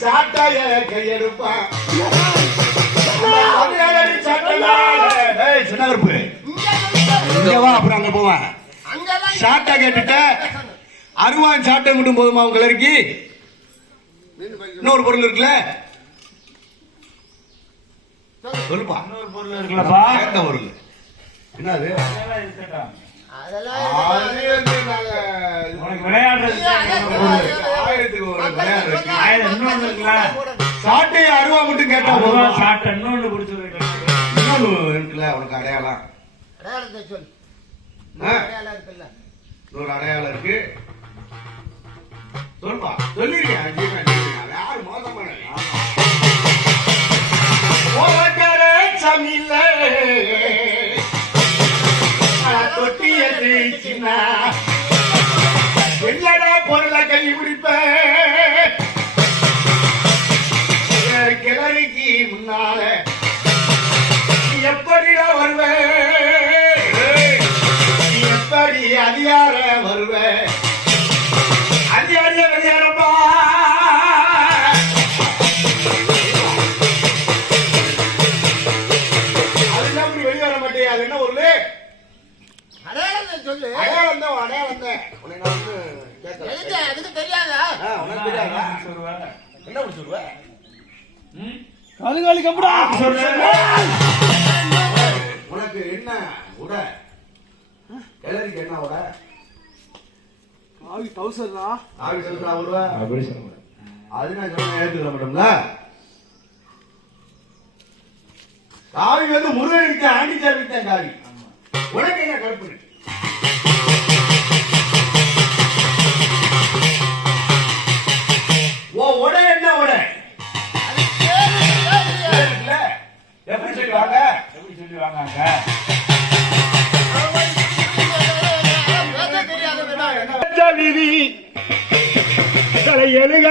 சாட்டாய கையெடுப்பான் சின்ன கருப்பு இங்க வா அப்புறம் அங்க போவேன் சாட்டா கேட்டுட்ட அருவான் சாட்டை விடும் போதுமா உங்க கிளறிக்கு இன்னொரு பொருள் இருக்குல்ல? சொல்லுப்பா இன்னொரு பொருள் இருக்குல்லப்பா எந்த பொருள் என்னது அதெல்லாம் இன்னொன்னு இருக்குல்ல? சாட்டை அருவா மட்டும் கேட்டா போதும் இன்னொன்னு பிடிச்சிருக்கு இன்னொன்னு இருக்குல்ல உனக்கு அடையாளம் அடையாளத்தை சொல்லு அடையாளம் இருக்குல்ல இன்னொரு அடையாளம் இருக்கு. சொல்லுப்பா. சொல்லிருக்கேன் என்ன அப்படி சொல்லுவ? ம்? உனக்கு என்ன உட? கிளறிக்கு என்ன உட? ஆவி டவுசர்ரா ஆவி சொல்றா உருவ அப்படி சொல்லுவா அது நான் சொன்ன ஏத்துக்கிற மாட்டோம்ல? காவி வந்து முருகனுக்கு ஆண்டிச்சார் தான் காவி உனக்கு என்ன கருப்பு?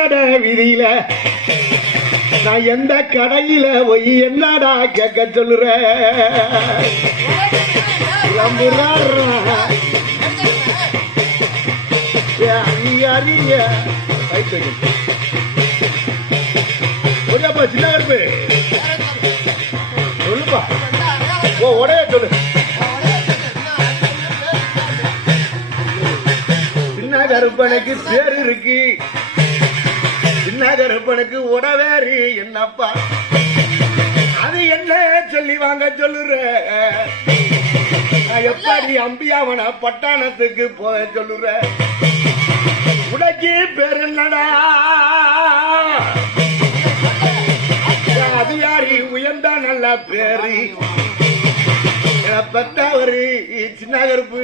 தலை விதியில? நான் எந்த கடையில போய் என்னடா கேட்க சொல்லுற? சின்ன கருப்பு. கருப்பனுக்கு என்னப்பா? அது என்ன சொல்லி வாங்க சொல்லுற? நான் எப்படி அம்பியாவன பட்டாணத்துக்கு போக சொல்லுற? உடக்கி பேர் என்னடா? அது யாரு? உயர்ந்த நல்ல பேரு. பத்தவரு சின்ன கருப்பு.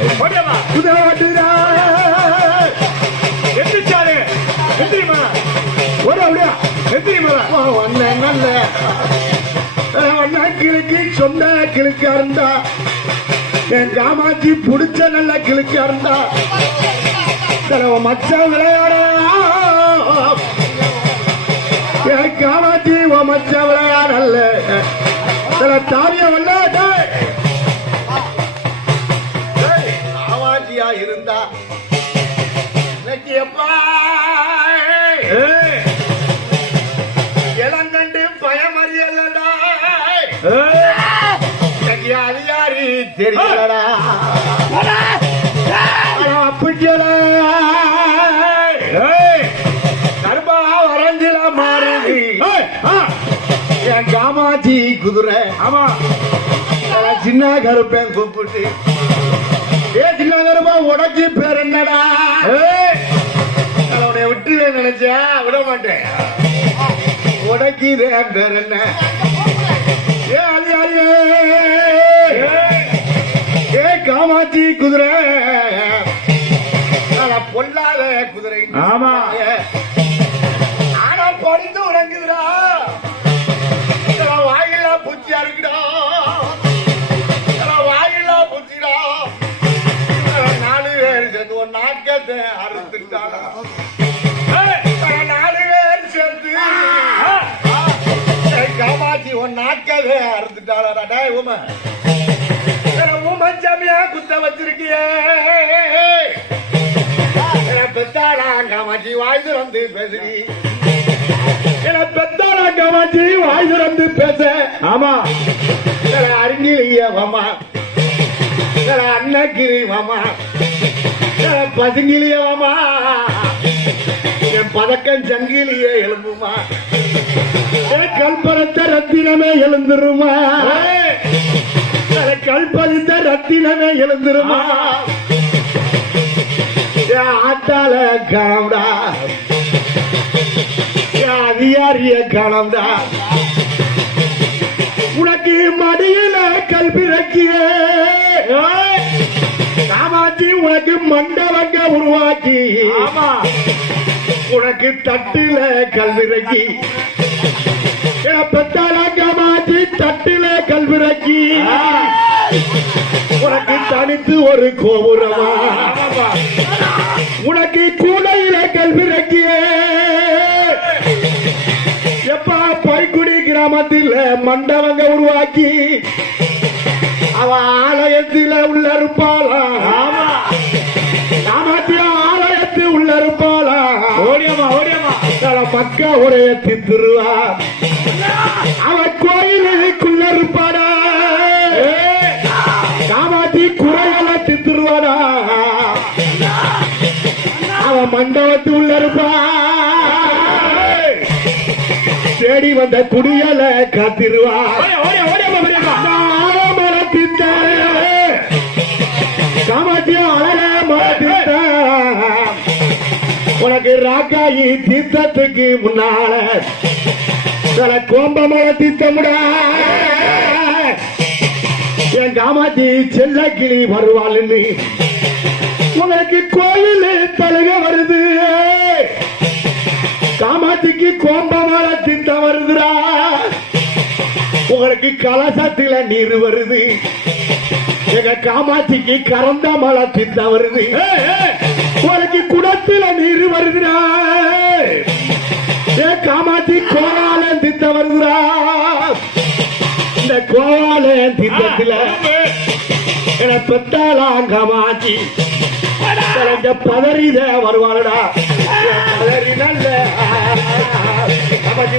குதிரை எடுத்துச்சாளே எந்திரிமா ஒரு சொல்லு வாழையே ஒரு சொல்லு காமாட்சி கிழக்கு சொந்த கிழக்கா இருந்தா என் காமாட்சி புடிச்ச நல்ல கிழக்கா இருந்தா சில மச்ச விளையாட. என் காமாட்சி உன் மச்ச விளையாடல்ல. சில தாரிய விளையாட இருந்தா. இன்னைக்கு எப்பா? இளங்கண்டு பயமறியலடா அதிகாரி தெரியலடா. பிடிக்கல. கருப்பா வரைஞ்சில மாறுது. என் காமாட்சி குதிரை. ஆமா. சின்ன கருப்பேன் கூப்பிட்டு. ஏ சின்ன கருப்பா உடச்சி பேர் என்னடா உன்னை விட்டு நினைச்சா விட மாட்டேன். உடக்கி பேர் என்ன? ஏ அதிகாரியே ஏ காமாட்சி குதிரை. பொல்லாத குதிரை. ஆமா. ஆனா படித்து உறங்குதுடா வாயிலா பூச்சியா இருக்குடா? நாலு பேர் சேர்ந்து ஏய், காமாட்சி உன் நாக்கவே அறுத்துட்டாளா உமா உமை உமன் சாமியா குத்த வச்சிருக்கியே என பெத்தாளா காமாட்சி வாய் திறந்து பேசுறி என பெத்தாளா காமாட்சி வாய் திறந்து பேச ஆமா. என அறிஞலிய மாமா என அன்னக்கிரி மாமா என என் பதக்கம் சங்கிலியே எலும்புமா என் கல்பரத்த ரத்தினமே எழுந்துருமா? கல்பரித்த ரத்தினமே எழுந்துருமா? என் ஆட்டால காணம்டா. என் அதிகாரிய காணம்டா. உனக்கு மடியில கல்வி காமாட்சி உனக்கு மண்டபங்க உருவாக்கி. உனக்கு தட்டில கல்விறக்கி பெத்தாளா காமாட்சி தட்டில கல்விறக்கி உனக்கு தனித்து ஒரு கோபுரமா. உனக்கு கூடையில கல்விறக்கியே எப்பா பைக்குடி கிராமத்தில் மண்டபங்க உருவாக்கி. அவ ஆலயத்தில் உள்ள இருப்பாளா? ஆமா. காமாட்சியா ஆலயத்தில் உள்ள இருப்பாளா? ஓடியம்மா ஓடியம்மா. மக்க உடைய தித்துருவா அவ கோயிலுக்குள்ள இருப்பாடா? காமாட்சி குறைகளை தித்துருவாடா அவ மண்டபத்து உள்ள இருப்பா? தேடி வந்த குடியல காத்திருவா காமாட்சியா அழக மர உனக்கு ராக்காயி தீர்த்தத்துக்கு முன்னால சில கோம்பமல தீர்த்தமுடா. என் காமாட்சி செல்ல கிளி வருவாள்னு. உனக்கு கோயில் தழுக வருது. காமாட்சிக்கு கோம்பமல தீர்த்தம் வருதுடா. உங்களுக்கு கலசத்தில நீர் வருது. எங்க காமாட்சிக்கு கறந்த மழை தீர்த்தம் வருது உனக்கு குடத்துல நீர் வருதுடா. ஏ காமாட்சி கோலால தித்த வருதுடா. இந்த கோலால திட்டத்துல என பெத்தாலாம் காமாட்சி. பதறித வருவாளடா. பதறி நல்ல. காமாட்சி